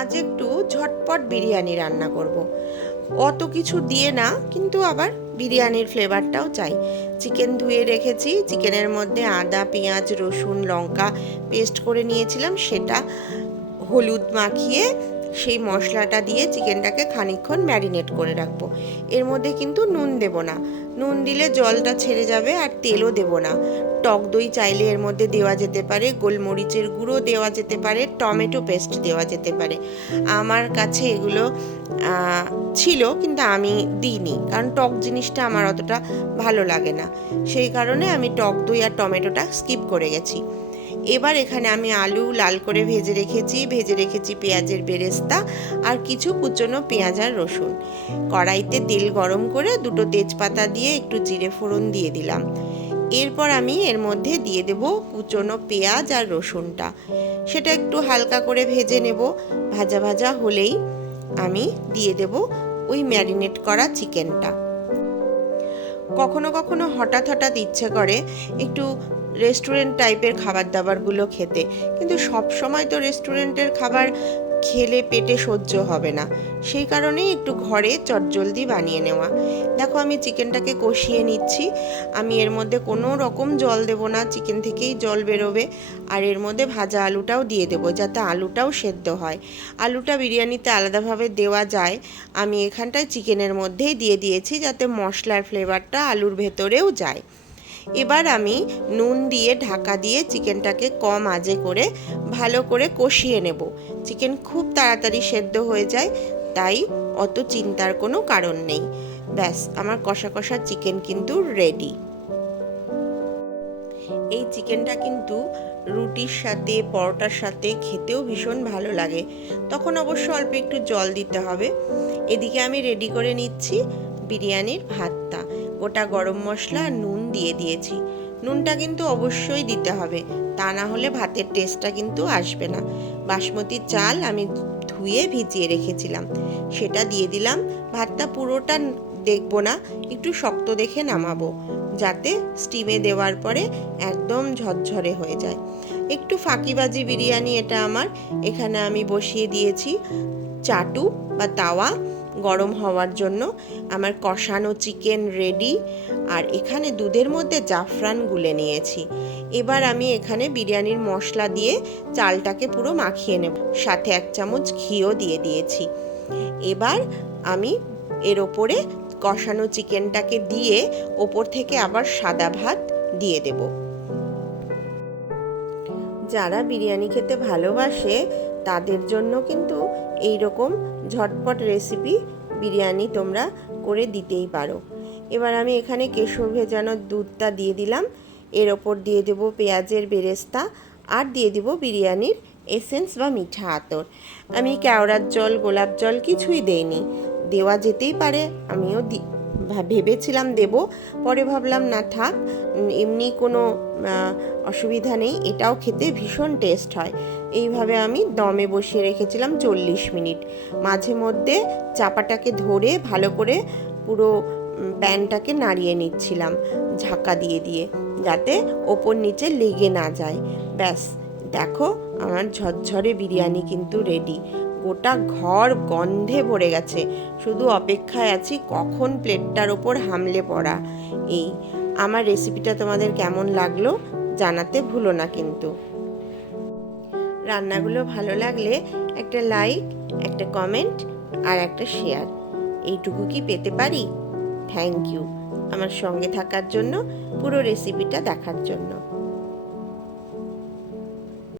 আজ একটু ঝটপট বিরিয়ানি রান্না করব। অত কিছু দিয়ে না, কিন্তু আবার বিরিয়ানির ফ্লেভারটাও চাই। চিকেন ধুয়ে রেখেছি, চিকেনের মধ্যে আদা, পেঁয়াজ, রসুন, লঙ্কা পেস্ট করে নিয়েছিলাম, সেটা হলুদ মাখিয়ে সেই মশলাটা দিয়ে চিকেনটাকে খানিকক্ষণ ম্যারিনেট করে রাখবো। এর মধ্যে কিন্তু নুন দেব না, নুন দিলে জলটা ছেড়ে যাবে, আর তেলও দেব না। টক দই চাইলে এর মধ্যে দেওয়া যেতে পারে, গোলমরিচের গুঁড়ো দেওয়া যেতে পারে, টমেটো পেস্ট দেওয়া যেতে পারে। আমার কাছে এগুলো ছিল, কিন্তু আমি দিইনি, কারণ টক জিনিসটা আমার অতটা ভালো লাগে না। সেই কারণে আমি টক দই আর টমেটোটা স্কিপ করে গেছি। এবার এখানে আমি আলু লাল করে ভেজে রেখেছি পেঁয়াজের বেরেস্তা আর কিছু কুচনো পেঁয়াজ আর রসুন। কড়াইতে তেল গরম করে দুটো তেজপাতা দিয়ে একটু জিরে ফোড়ন দিয়ে দিলাম। এরপর আমি এর মধ্যে দিয়ে দেব কুচনো পেঁয়াজ আর রসুনটা। সেটা একটু হালকা করে ভেজে নেব। ভাজা ভাজা হলেই আমি দিয়ে দেব ওই ম্যারিনেট করা চিকেনটা। কখনো কখনো হঠাৎ হঠাৎ ইচ্ছে করে একটু রেস্টুরেন্ট টাইপের খাবার দাবারগুলো খেতে, কিন্তু সব সময় তো রেস্টুরেন্টের খাবার খেলে পেটে সহ্য হবে না। সেই কারণেই একটু ঘরে চটজলদি বানিয়ে নেওয়া। দেখো, আমি চিকেনটাকে কষিয়ে নিচ্ছি। আমি এর মধ্যে কোনো রকম জল দেব না, চিকেন থেকেই জল বেরোবে। আর এর মধ্যে ভাজা আলুটাও দিয়ে দেবো, যাতে আলুটাও সেদ্ধ হয়। আলুটা বিরিয়ানিতে আলাদাভাবে দেওয়া যায়, আমি এখানটায় চিকেনের মধ্যেই দিয়ে দিয়েছি, যাতে মশলার ফ্লেভারটা আলুর ভেতরেও যায়। এবার আমি নুন দিয়ে ঢাকা দিয়ে চিকেনটাকে কম আঁচে করে ভালো করে কষিয়ে নেব। চিকেন খুব তাড়াতাড়ি সেদ্ধ হয়ে যায়, তাই অত চিন্তার কোনো কারণ নেই। ব্যাস, আমার কষা কষা চিকেন কিন্তু রেডি। এই চিকেনটা কিন্তু রুটির সাথে, পরোটার সাথে খেতেও ভীষণ ভালো লাগে। তখন অবশ্য অল্প একটু জল দিতে হবে। এদিকে আমি রেডি করে নিচ্ছি বিরিয়ানির ভাতটা। গোটা গরম মশলা আর নুন দিয়ে দিয়েছি। নুনটা কিন্তু অবশ্যই দিতে হবে, তা না হলে ভাতের টেস্টটা কিন্তু আসবে না। বাসমতি চাল আমি ধুয়ে ভিজিয়ে রেখেছিলাম, সেটা দিয়ে দিলাম। ভাতটা পুরোটা দেখবো না, একটু শক্ত দেখে নামাবো, যাতে স্টিমে দেওয়ার পরে একদম ঝরঝরে হয়ে যায়। একটু ফাঁকিবাজি বিরিয়ানি এটা আমার। এখানে আমি বসিয়ে দিয়েছি চাটু বা তাওয়া গরম হওয়ার জন্য। আমার কষানো চিকেন রেডি। আর এখানে দুধের মধ্যে জাফরান গুলে নিয়েছি। এবার আমি এখানে বিরিয়ানির মশলা দিয়ে চালটাকে পুরো মাখিয়ে নেব, সাথে 1 চামচ ঘিও দিয়ে দিয়েছি। এবার আমি এর ওপরে কষানো চিকেনটাকে দিয়ে ওপর থেকে আবার সাদা ভাত দিয়ে দেব। যারা বিরিয়ানি খেতে ভালোবাসে তাদের জন্য কিন্তু এই রকম ঝটপট রেসিপি বিরিয়ানি তোমরা করে দিতেই পারো। এবার আমি এখানে কেশর ভেজানো দুধটা দিয়ে দিলাম। এর ওপর দিয়ে দেব পেঁয়াজের বেরেস্তা, আর দিয়ে দেব বিরিয়ানির এসেন্স বা মিঠা আতর। আমি কেওড়ার জল, গোলাপ জল কিছুই দেইনি। দেওয়া যেতেই পারে, আমিও ভেবেছিলাম দেব, পরে ভাবলাম না থাক, এমনি কোনো অসুবিধা নেই, এটাও খেতে ভীষণ টেস্ট হয়। এইভাবে আমি দমে বসিয়ে রেখেছিলাম 40 মিনিট। মাঝে মধ্যে চাপাটাকে ধরে ভালো করে পুরো প্যানটাকে নাড়িয়ে নিচ্ছিলাম ঢাকা দিয়ে দিয়ে, যাতে ওপর নিচে লেগে না যায়। ব্যাস, দেখো আমার ঝরঝরে বিরিয়ানি কিন্তু রেডি। গোটা ঘর গন্ধে ভরে গেছে, শুধু অপেক্ষায় আছি কখন প্লেটটার ওপর হামলে পড়া। এই আমার রেসিপিটা তোমাদের কেমন লাগলো জানাতে ভুলো না কিন্তু। রান্নাগুলো ভালো লাগলে একটা লাইক, একটা কমেন্ট আর একটা শেয়ার, এইটুকু কি পেতে পারি? থ্যাংক ইউ আমার সঙ্গে থাকার জন্য, পুরো রেসিপিটা দেখার জন্য।